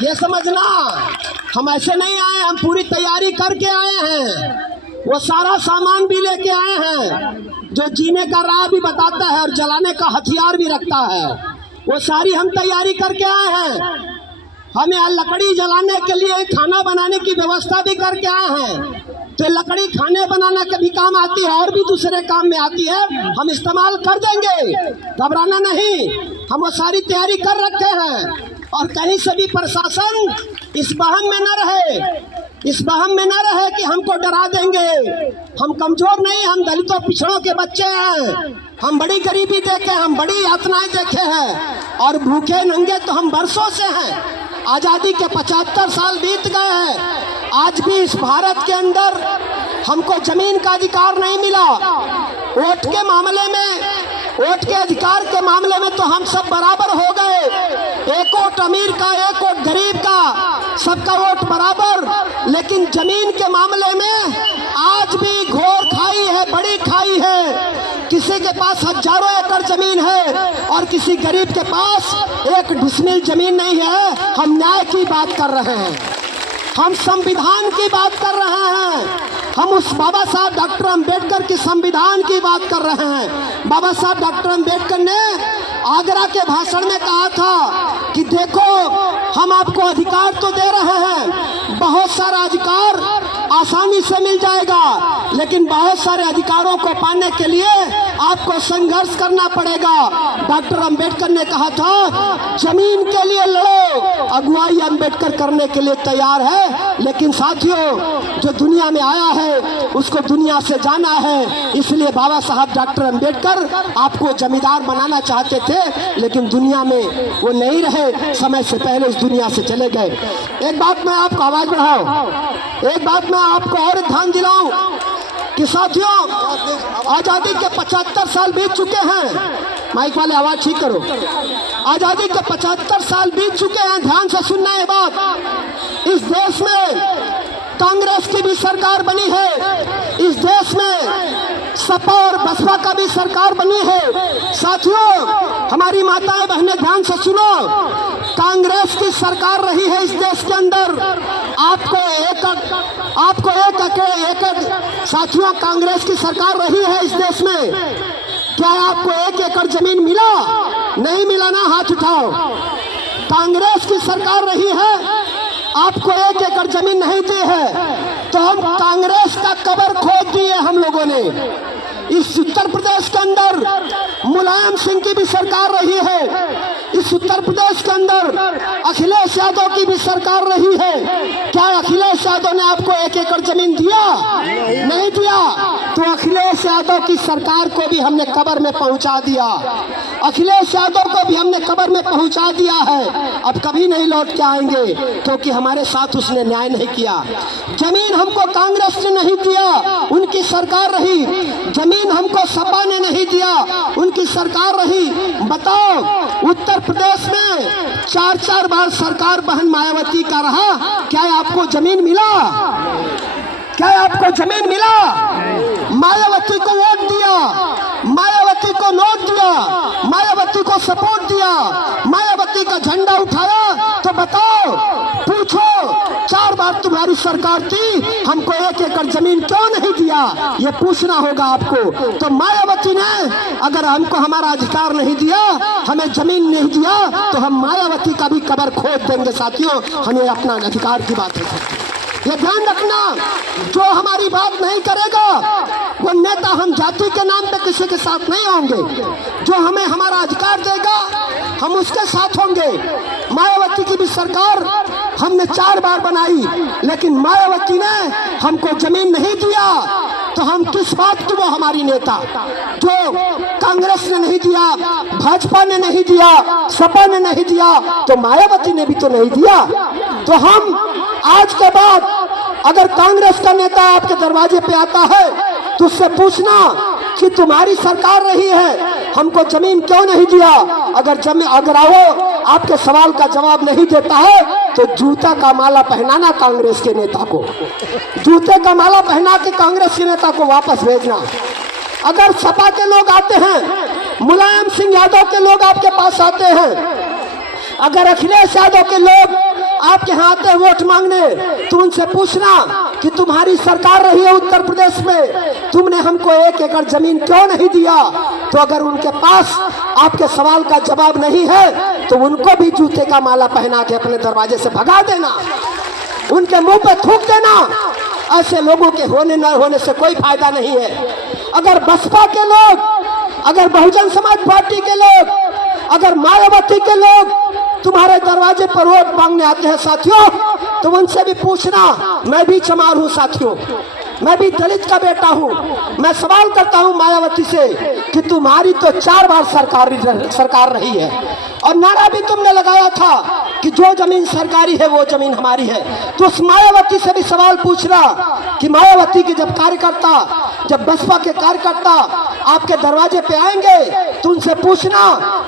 ये समझना, हम ऐसे नहीं आए, हम पूरी तैयारी करके आए हैं। वो सारा सामान भी लेके आए हैं जो जीने का राह भी बताता है और जलाने का हथियार भी रखता है। वो सारी हम तैयारी करके आए हैं। हम यहाँ लकड़ी जलाने के लिए खाना बनाने की व्यवस्था भी करके आए हैं। तो लकड़ी खाने बनाने के भी काम आती है और भी दूसरे काम में आती है, हम इस्तेमाल कर देंगे, घबराना नहीं। हम वो सारी तैयारी कर रखे हैं और कहीं से भी प्रशासन इस वहम में न रहे, इस वहम में न रहे कि हमको डरा देंगे। हम कमजोर नहीं, हम दलितों पिछड़ों के बच्चे हैं। हम बड़ी गरीबी देखे, हम बड़ी यातनाएं देखे हैं और भूखे नंगे तो हम बरसों से हैं। आज़ादी के 75 साल बीत गए हैं, आज भी इस भारत के अंदर हमको जमीन का अधिकार नहीं मिला। वोट के मामले में, वोट के अधिकार के मामले में तो हम सब बराबर हो गए। एक वोट अमीर का, एक वोट गरीब का, सबका वोट बराबर। लेकिन जमीन के मामले में आज भी घोर खाई है, बड़ी खाई है। किसी के पास हजारों एकड़ जमीन है और किसी गरीब के पास एक डिसमिल जमीन नहीं है। हम न्याय की बात कर रहे हैं, हम संविधान की बात कर रहे हैं, हम उस बाबा साहब डॉक्टर अंबेडकर के संविधान की बात कर रहे हैं। बाबा साहब डॉक्टर अंबेडकर ने आगरा के भाषण में कहा था कि देखो, हम आपको अधिकार तो दे रहे हैं, बहुत सारा अधिकार आसानी से मिल जाएगा, लेकिन बहुत सारे अधिकारों को पाने के लिए आपको संघर्ष करना पड़ेगा। डॉक्टर अंबेडकर ने कहा था, जमीन के लिए लड़ो। अगुवाई अंबेडकर करने के लिए तैयार है, लेकिन साथियों, जो दुनिया में आया है उसको दुनिया से जाना है। इसलिए बाबा साहब डॉक्टर अंबेडकर आपको जमींदार बनाना चाहते थे, लेकिन दुनिया में वो नहीं रहे, समय से पहले इस दुनिया से चले गए। एक बात मैं आपको, आवाज बढ़ाओ, एक बात मैं आपको और ध्यान दिलाऊं कि साथियों, आजादी के 75 साल बीत चुके हैं। माइक वाले आवाज ठीक करो। आजादी के 75 साल बीत चुके हैं, ध्यान से सुनना है बात। इस देश में कांग्रेस की भी सरकार बनी है, इस देश में सपा और बसपा का भी सरकार बनी है। साथियों, हमारी माताएं बहनें ध्यान से सुनो, कांग्रेस की सरकार रही है इस देश के अंदर। आपको एक साथियों, कांग्रेस की सरकार रही है इस देश में। क्या आपको 1 एकड़ जमीन मिला? नहीं मिला ना, हाथ उठाओ। कांग्रेस की सरकार रही है, आपको 1 एकड़ जमीन नहीं दी है, तो हम कांग्रेस का कब्र खोद दिए हम लोगों ने। इस उत्तर प्रदेश के अंदर मुलायम सिंह की भी सरकार रही है, इस उत्तर प्रदेश के अंदर अखिलेश यादव की भी सरकार रही है। क्या अखिलेश यादव ने आपको 1 एकड़ जमीन दिया? नहीं दिया। तो अखिलेश यादव की सरकार को भी हमने कब्र में पहुंचा दिया, अखिलेश यादव को भी हमने कब्र में पहुंचा दिया है। अब कभी नहीं लौट के आएंगे, क्योंकि हमारे साथ उसने न्याय नहीं किया। जमीन हमको कांग्रेस ने नहीं दिया, उनकी सरकार रही। जमीन हमको सपा ने नहीं दिया, उनकी सरकार रही। बताओ, उत्तर प्रदेश में 4-4 बार सरकार बहन मायावती का रहा, क्या आपको जमीन मिला? क्या आपको जमीन मिला? मायावती को वोट दिया, मायावती को नोट दिया, मायावती को सपोर्ट दिया, मायावती का झंडा उठाया। तो बताओ, पूछो, 4 बार तुम्हारी सरकार थी, हमको 1 एकड़ जमीन क्यों नहीं दिया? ये पूछना होगा आपको। तो मायावती ने अगर हमको हमारा अधिकार नहीं दिया, हमें जमीन नहीं दिया, तो हम मायावती का भी कब्र खोद देंगे। साथियों, हमें अपना अधिकार की बात है, ये ध्यान रखना। जो हमारी बात नहीं करेगा वो नेता, हम जाति के नाम पे किसी के साथ नहीं होंगे। जो हमें हमारा अधिकार देगा हम उसके साथ होंगे। मायावती की भी सरकार हमने 4 बार बनाई, लेकिन मायावती ने हमको जमीन नहीं दिया, तो हम किस बात की वो हमारी नेता? जो कांग्रेस ने नहीं दिया, भाजपा ने नहीं दिया, सपा ने नहीं दिया, तो मायावती ने भी तो नहीं दिया। तो हम आज के बाद अगर कांग्रेस का नेता आपके दरवाजे पे आता है तो उससे पूछना कि तुम्हारी सरकार रही है, हमको जमीन क्यों नहीं दिया? अगर वो आपके सवाल का जवाब नहीं देता है तो जूता का माला पहनाना कांग्रेस के नेता को, जूते का माला पहना के कांग्रेस के नेता को वापस भेजना। अगर सपा के लोग आते हैं, मुलायम सिंह यादव के लोग आपके पास आते हैं, अगर अखिलेश यादव के लोग आपके यहाँ आते हैं वोट मांगने, तो उनसे पूछना कि तुम्हारी सरकार रही है उत्तर प्रदेश में, तुमने हमको 1 एकड़ जमीन क्यों नहीं दिया। तो अगर उनके पास आपके सवाल का जवाब नहीं है तो उनको भी जूते का माला पहना के अपने दरवाजे से भगा देना, उनके मुंह पे थूक देना। ऐसे लोगों के होने न होने से कोई फायदा नहीं है। अगर बसपा के लोग, अगर बहुजन समाज पार्टी के लोग, अगर मायावती के लोग तुम्हारे दरवाजे पर वोट मांगने आते हैं साथियों, तो उनसे भी पूछना, मैं भी चमार हूं साथियों, मैं भी दलित का बेटा हूं। मैं सवाल करता हूं मायावती से कि तुम्हारी तो 4 बार सरकार रही है और नारा भी तुमने लगाया था कि जो जमीन सरकारी है वो जमीन हमारी है। तो उस मायावती से भी सवाल पूछना कि मायावती के जब कार्यकर्ता, जब बसपा के कार्यकर्ता आपके दरवाजे पे आएंगे तो उनसे पूछना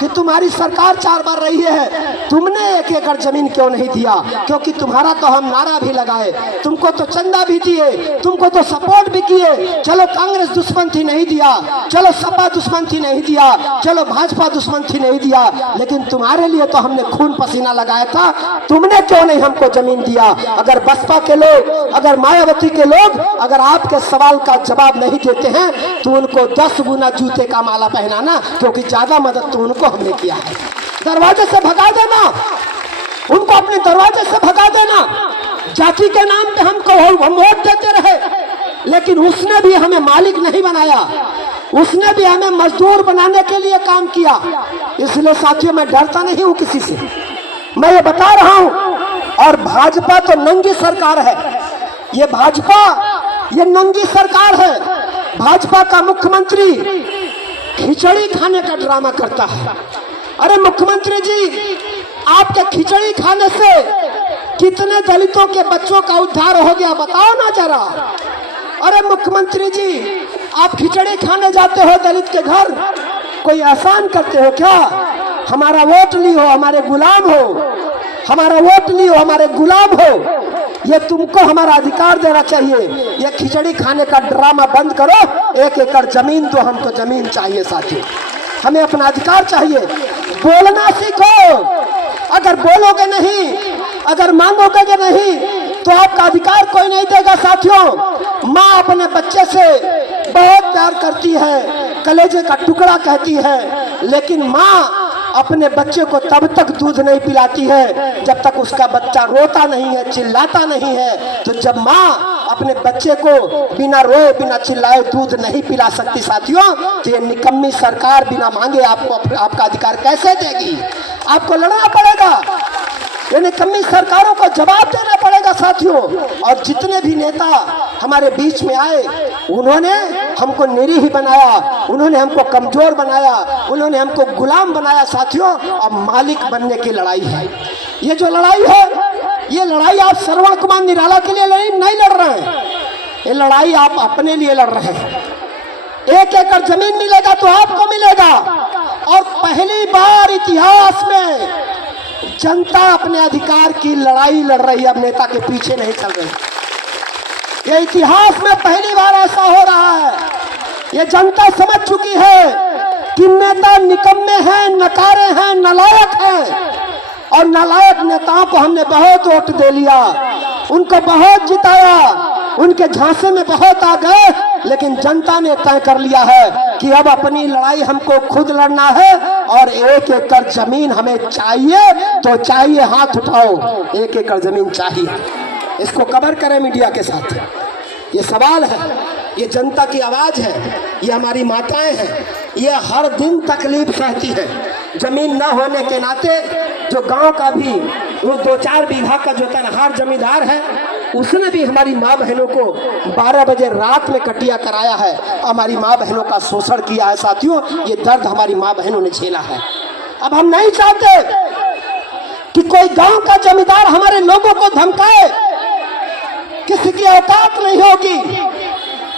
कि तुम्हारी सरकार 4 बार रही है, तुमने 1 एकड़ जमीन क्यों नहीं दिया। क्योंकि तुम्हारा तो हम नारा भी लगाए, तुमको तो चंदा भी दिए, तुमको तो सपोर्ट भी किए। चलो कांग्रेस दुश्मन थी नहीं दिया, चलो सपा दुश्मन थी नहीं दिया, चलो भाजपा दुश्मन थी नहीं दिया, लेकिन तुम्हारे लिए तो हमने खून पसीना लगाया था, तुमने क्यों नहीं हमको जमीन दिया। अगर बसपा के लोग, अगर मायावती के लोग अगर आपके सवाल का जवाब नहीं देते हैं तो उनको 10 गुना जूते का माला पहनाना, क्योंकि ज्यादा मदद तो उनको हमने किया है। दरवाजे से भगा देना, उनको अपने दरवाजे से भगा देना। जाति के नाम पे हम वोट देते रहे, लेकिन उसने भी हमें मालिक नहीं बनाया, उसने भी हमें मजदूर बनाने के लिए काम किया। इसलिए साथियों मैं डरता नहीं हूं किसी से, मैं ये बता रहा हूं। और भाजपा तो नंगी सरकार है, ये भाजपा ये नंगी सरकार है। भाजपा का मुख्यमंत्री खिचड़ी खाने का ड्रामा करता है। अरे मुख्यमंत्री जी, आपके खिचड़ी खाने से कितने दलितों के बच्चों का उद्धार हो गया बताओ ना जरा। अरे मुख्यमंत्री जी, आप खिचड़ी खाने जाते हो दलित के घर, कोई एहसान करते हो क्या। हमारा वोट ली हो, हमारे गुलाम हो, हमारा वोट ली हो, हमारे गुलाम हो, ये तुमको हमारा अधिकार देना चाहिए। ये खिचड़ी खाने का ड्रामा बंद करो, 1 एकड़ जमीन दो, हमको जमीन चाहिए साथियों, हमें अपना अधिकार चाहिए। बोलना सीखो, अगर बोलोगे नहीं, अगर मांगोगे नहीं तो आपका अधिकार कोई नहीं देगा साथियों। माँ अपने बच्चे से बहुत प्यार करती है, कलेजे का टुकड़ा कहती है, लेकिन माँ अपने बच्चे को तब तक दूध नहीं पिलाती है जब तक उसका बच्चा रोता नहीं है, चिल्लाता नहीं है। तो जब माँ अपने बच्चे को बिना रोए बिना चिल्लाए दूध नहीं पिला सकती साथियों, तो ये निकम्मी सरकार बिना मांगे आपको आपका अधिकार कैसे देगी। आपको लड़ना पड़ेगा, ये निकम्मी सरकारों को जवाब देना पड़ेगा साथियों। और जितने भी नेता हमारे बीच में आए, उन्होंने हमको निरीह बनाया, उन्होंने हमको कमजोर बनाया, उन्होंने हमको गुलाम बनाया साथियों। अब मालिक बनने की लड़ाई है, ये जो लड़ाई है, ये लड़ाई आप श्रवण कुमार निराला के लिए नहीं लड़ रहे हैं, ये लड़ाई आप अपने लिए लड़ रहे हैं। 1 एकड़ जमीन मिलेगा तो आपको मिलेगा। और पहली बार इतिहास में जनता अपने अधिकार की लड़ाई लड़ रही है, अब नेता के पीछे नहीं चल रही। ये इतिहास में पहली बार ऐसा हो रहा है। ये जनता समझ चुकी है कि नेता निकम्मे हैं, नकारे हैं, नालायक हैं। और नालायक नेताओं को हमने बहुत वोट दे लिया, उनको बहुत जिताया, उनके झांसे में बहुत आ गए, लेकिन जनता ने तय कर लिया है कि अब अपनी लड़ाई हमको खुद लड़ना है। और 1 एकड़ जमीन हमें चाहिए तो चाहिए, हाथ उठाओ, 1 एकड़ जमीन चाहिए। इसको कवर करें मीडिया के साथ, ये सवाल है, ये जनता की आवाज है, ये हमारी माताएं हैं, ये हर दिन तकलीफ सहती है। जमीन न होने के नाते जो गांव का भी वो 2-4 बीघा का जो तनहार जमींदार है, उसने भी हमारी माँ बहनों को 12 बजे रात में कटिया कराया है, हमारी माँ बहनों का शोषण किया है साथियों। ये दर्द हमारी माँ बहनों ने झेला है। अब हम नहीं चाहते कि कोई गांव का जमींदार हमारे लोगों को धमकाए, किसी की औकात नहीं होगी।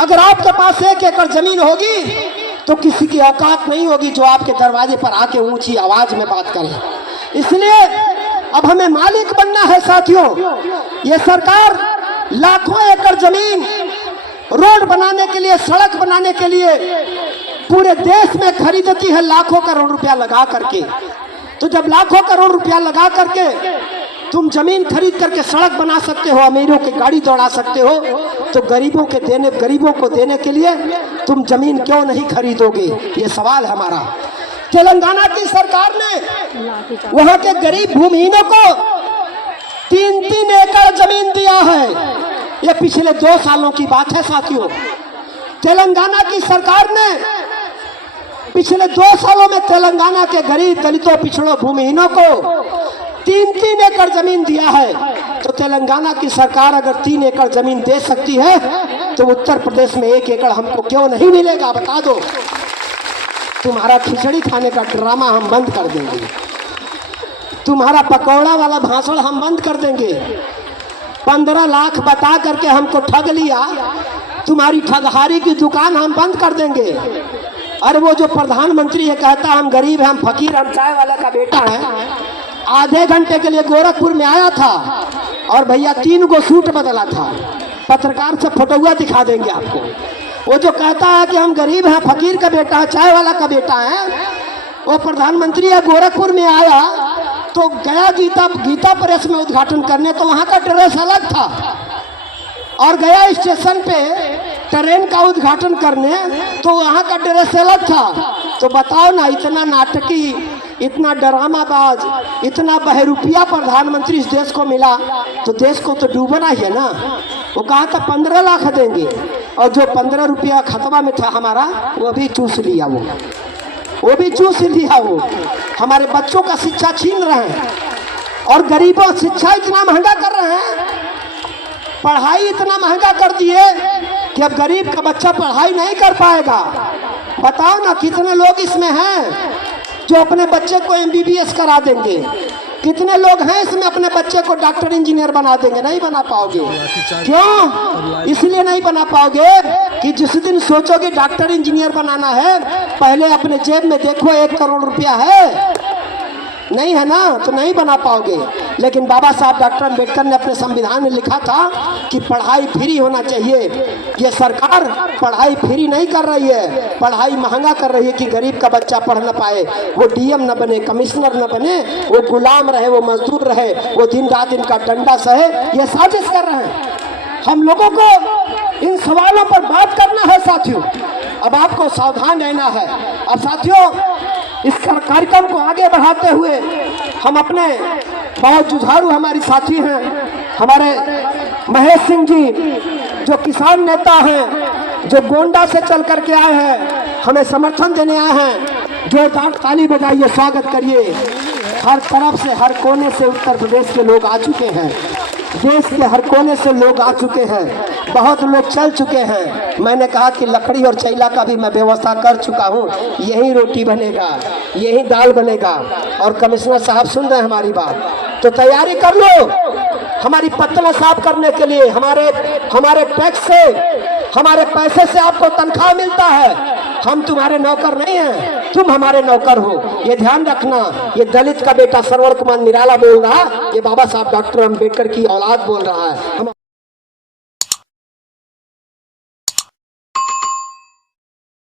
अगर आपके पास 1 एकड़ जमीन होगी तो किसी की औकात नहीं होगी जो आपके दरवाजे पर आके ऊंची आवाज में बात करे। इसलिए अब हमें मालिक बनना है साथियों। ये सरकार लाखों एकड़ जमीन रोड बनाने के लिए, सड़क बनाने के लिए पूरे देश में खरीदती है, लाखों करोड़ रुपया लगा करके। तो जब लाखों करोड़ रुपया लगा करके तुम जमीन खरीद करके सड़क बना सकते हो, अमीरों की गाड़ी दौड़ा सकते हो, तो गरीबों को देने के लिए तुम जमीन क्यों नहीं खरीदोगे? ये सवाल है हमारा। तेलंगाना की सरकार ने वहां के गरीब भूमिहीनों को 3-3 एकड़ जमीन दिया है। ये पिछले 2 सालों की बात है साथियों। तेलंगाना की सरकार ने पिछले 2 सालों में तेलंगाना के गरीब, दलितों, पिछड़ों, भूमिहीनों को 3-3 एकड़ जमीन दिया है। तो तेलंगाना की सरकार अगर 3 एकड़ जमीन दे सकती है तो उत्तर प्रदेश में 1 एकड़ हमको क्यों नहीं मिलेगा? बता दो। तुम्हारा खिचड़ी खाने का ड्रामा हम बंद कर देंगे, तुम्हारा पकौड़ा वाला भाषण हम बंद कर देंगे। 15 लाख बता करके हमको ठग लिया, तुम्हारी ठगहारी की दुकान हम बंद कर देंगे। अरे वो जो प्रधानमंत्री है कहता हम गरीब हैं, हम फकीर, हम चाय वाला का बेटा है, आधे घंटे के लिए गोरखपुर में आया था और भैया 3 गो सूट बदला था। पत्रकार से फोटोआ दिखा देंगे आपको। वो जो कहता है कि हम गरीब हैं, फकीर का बेटा है, चाय वाला का बेटा है, वो प्रधानमंत्री है, गोरखपुर में आया तो गया गीता प्रेस में उद्घाटन करने, तो वहाँ का ड्रेस अलग था, और गया स्टेशन पे ट्रेन का उद्घाटन करने तो वहाँ का ड्रेस अलग था। तो बताओ ना, इतना नाटकी, इतना ड्रामाबाज, इतना बहरूपिया प्रधानमंत्री इस देश को मिला तो देश को तो डूबना ही है ना। वो कहा था 15 लाख देंगे, और जो 15 रुपया खतबा में था हमारा वो भी चूस लिया, वो भी चूस लिया। वो हमारे बच्चों का शिक्षा छीन रहे हैं, और गरीबों शिक्षा इतना महंगा कर रहे हैं, पढ़ाई इतना महंगा कर दिए कि अब गरीब का बच्चा पढ़ाई नहीं कर पाएगा। बताओ ना कितने लोग इसमें हैं जो अपने बच्चे को MBBS करा देंगे? कितने लोग हैं इसमें अपने बच्चे को डॉक्टर, इंजीनियर बना देंगे? नहीं बना पाओगे। क्यों? इसलिए नहीं बना पाओगे कि जिस दिन सोचोगे डॉक्टर, इंजीनियर बनाना है, पहले अपने जेब में देखो 1 करोड़ रुपया है, नहीं है ना, तो नहीं बना पाओगे। लेकिन बाबा साहब डॉक्टर अम्बेडकर ने अपने संविधान में लिखा था कि पढ़ाई फ्री होना चाहिए। ये सरकार पढ़ाई फ्री नहीं कर रही है, पढ़ाई महंगा कर रही है कि गरीब का बच्चा पढ़ न पाए, वो DM न बने, कमिश्नर न बने, वो गुलाम रहे, वो मजदूर रहे, वो दिन रात इनका डंडा सहे। ये साजिश कर रहे हैं। हम लोगों को इन सवालों पर बात करना है साथियों। अब आपको सावधान रहना है। अब साथियों, इस कार्यक्रम को आगे बढ़ाते हुए हम अपने बहुत जुझारू हमारी साथी हैं, हमारे महेश सिंह जी, जो किसान नेता हैं, जो गोंडा से चल करके आए हैं, हमें समर्थन देने आए हैं। जोरदार ताली बजाइए, स्वागत करिए। हर तरफ से, हर कोने से उत्तर प्रदेश के लोग आ चुके हैं, देश के हर कोने से लोग आ चुके हैं, बहुत लोग चल चुके हैं। मैंने कहा कि लकड़ी और चैला का भी मैं व्यवस्था कर चुका हूँ, यही रोटी बनेगा, यही दाल बनेगा। और कमिश्नर साहब सुन रहे हैं हमारी बात, तो तैयारी कर लो हमारी पत्तलें साफ करने के लिए। हमारे टैक्स से, हमारे पैसे से आपको तनख्वाह मिलता है। हम तुम्हारे नौकर नहीं हैं, तुम हमारे नौकर हो, ये ध्यान रखना। ये दलित का बेटा श्रवण कुमार निराला बोल रहा, ये बाबा साहब डॉक्टर अम्बेडकर की औलाद बोल रहा है।